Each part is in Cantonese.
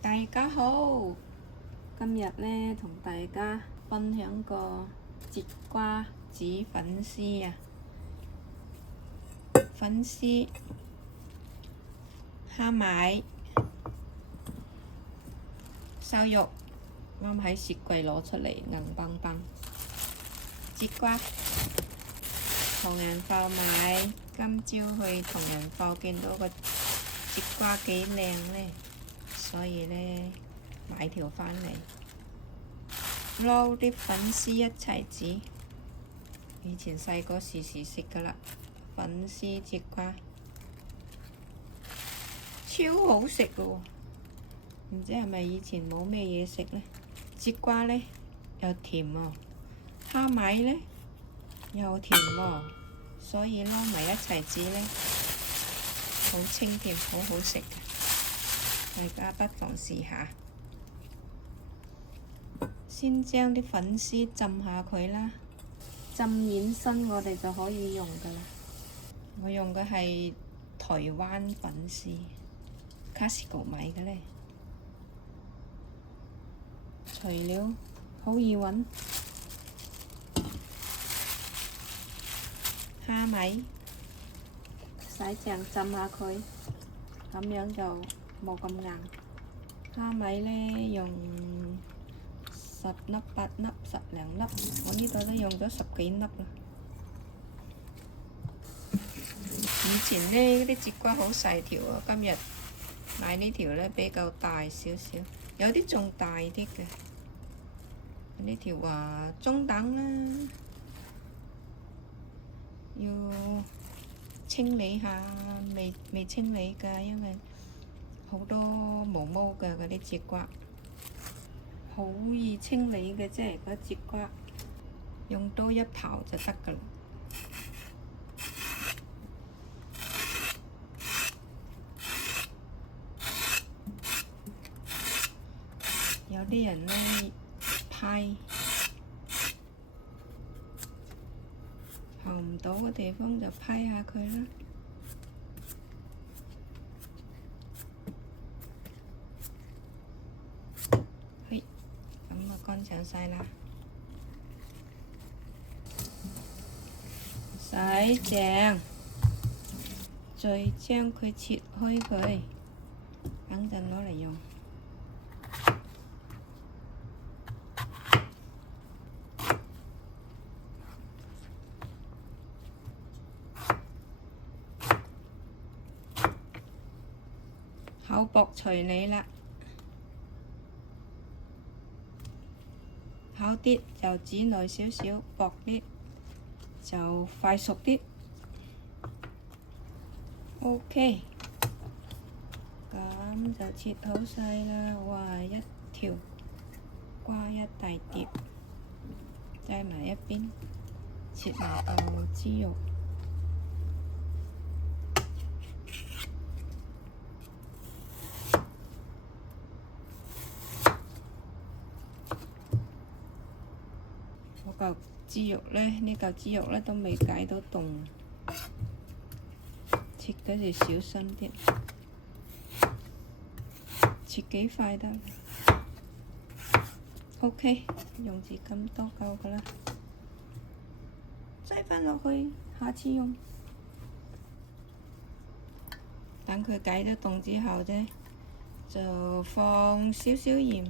大家好，今日咧同大家分享個節瓜子粉絲啊，粉絲、蝦米、瘦肉，啱喺雪櫃攞出嚟，硬邦邦。節瓜，同仁埠買，今朝去同仁埠見到個節瓜幾靚咧，所以咧買條返嚟，撈啲粉絲一齊煮。以前細個時時食噶啦，粉絲節瓜超好食噶喎！唔知係咪以前冇咩嘢食呢？節瓜呢又甜喎，蝦米呢又甜喎，所以撈埋一齊煮呢，好清甜，好好食嘅，大家不妨試下。先將啲粉絲浸下佢啦，浸軟身我哋就可以用噶啦。我用嘅係台灣粉絲，Costco買嘅咧。材料好易揾，蝦米洗淨浸下佢，咁樣就冇咁硬。蝦米咧用10粒、8粒、10零粒，我呢度都用咗10幾粒啦。以前呢啲節瓜好細條啊，今日買呢條咧比較大少少，有啲仲大啲嘅。呢條話中等啦，要清理下，未清理㗎，因為好多毛毛㗎嗰啲節瓜，好易清理嘅啫。嗰節瓜用刀一刨就得㗎啦。有啲人呢批刨唔到嘅地方就批下佢啦。嘿，咁啊乾淨晒啦，洗淨，再將佢切開佢，等陣攞嚟用。厚薄隨你啦，厚啲就煮耐少少，薄啲就快熟啲。OK， 咁就切好晒啦。哇，一條瓜一大碟，擠埋一邊，切埋個豬肉。嚿豬肉咧，呢嚿豬肉咧都未解到凍，切嗰時小心啲，切幾塊得。OK， 用住咁多夠噶啦，擠返落去，下次用。等佢解咗凍之後啫，就放少少鹽，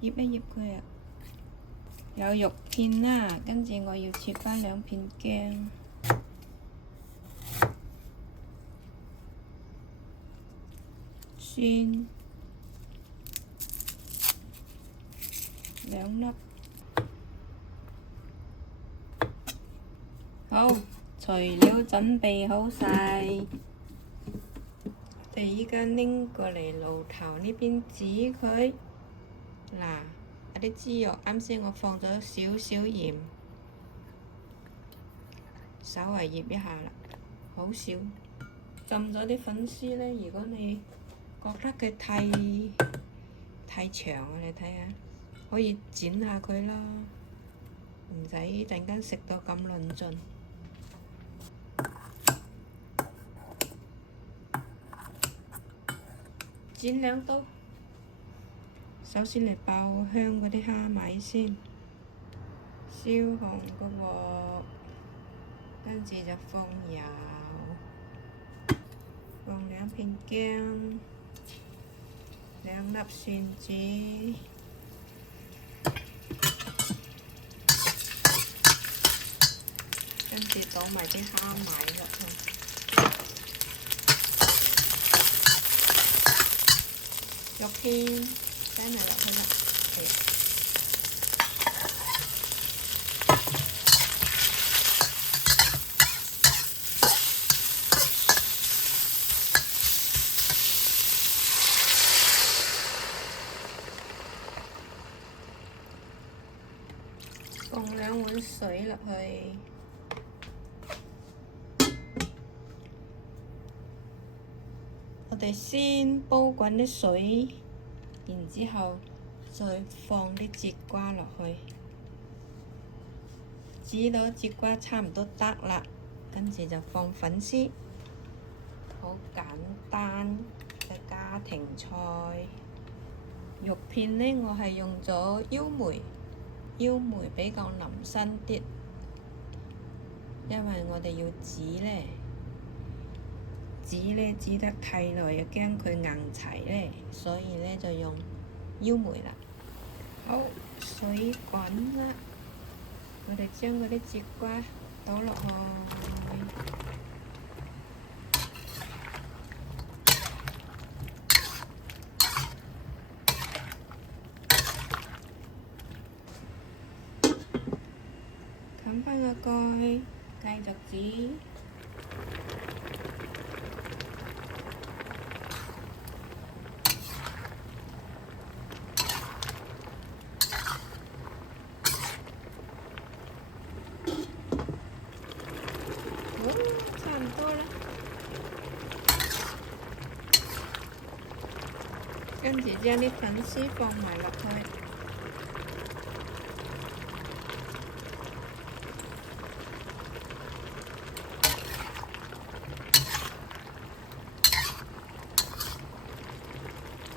醃一醃佢啊。有肉片啦，跟住我要切返2片薑，蒜2粒。好，材料準備好晒，我哋依家拎過嚟爐頭呢邊煮佢。嗱。啲豬肉啱先我放咗少少鹽，稍微醃一下啦，好少。浸咗啲粉絲呢，如果你覺得佢太長啊，你睇下，可以剪下佢啦，唔使陣間食到咁論盡。煎兩刀。首先嚟爆香嗰啲蝦米先，燒紅個鑊，跟住就放油，放兩片薑，兩粒蒜子，跟住倒埋啲蝦米落去。肉片擠埋落去啦，放2碗水落去。我哋先煲滾啲水，然之後再放啲節瓜落去，煮到節瓜差唔多得啦，跟住就放粉絲，好簡單嘅家庭菜。肉片呢，我係用咗腰梅，腰梅比較腍身啲，因為我哋要煮呢。煮得太耐又驚佢硬齊呢，所以呢就用腰梅啦。好，水滾啦，我哋將嗰啲節瓜倒落去，冚返個蓋，繼續煮。差唔多啦，跟住將啲粉絲放埋落去，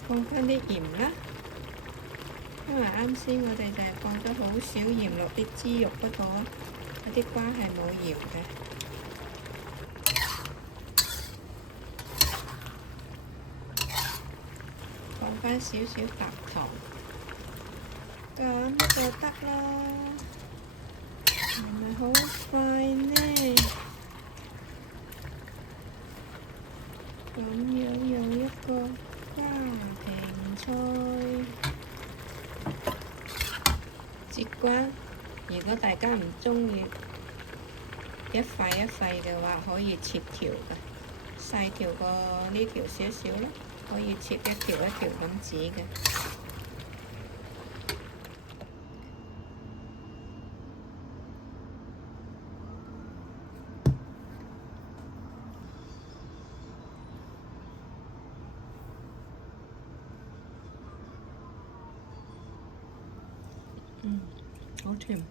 放返啲鹽啦，因為啱先我哋就係放咗好少鹽落啲豬肉嗰度，嗰啲瓜係冇鹽嘅。放返少少白糖，咁就得啦，係咪好快呢？咁樣有一個家庭菜。節瓜，如果大家唔鍾意一塊一塊嘅話，可以切條㗎，細條過呢條少少啦。可以切一條一條咁煮嘅。好甜，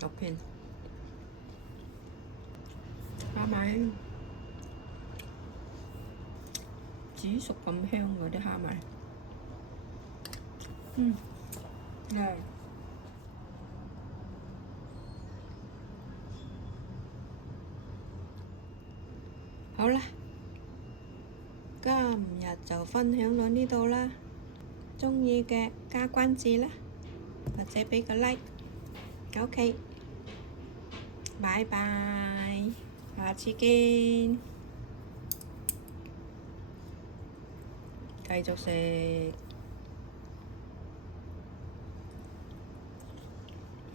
肉片，蝦米。煮熟咁香嗰啲蝦米，靚。好啦，今日就分享到呢度啦。鍾意嘅加關注啦，或者畀個 like。OK，拜拜，下次見。繼續食。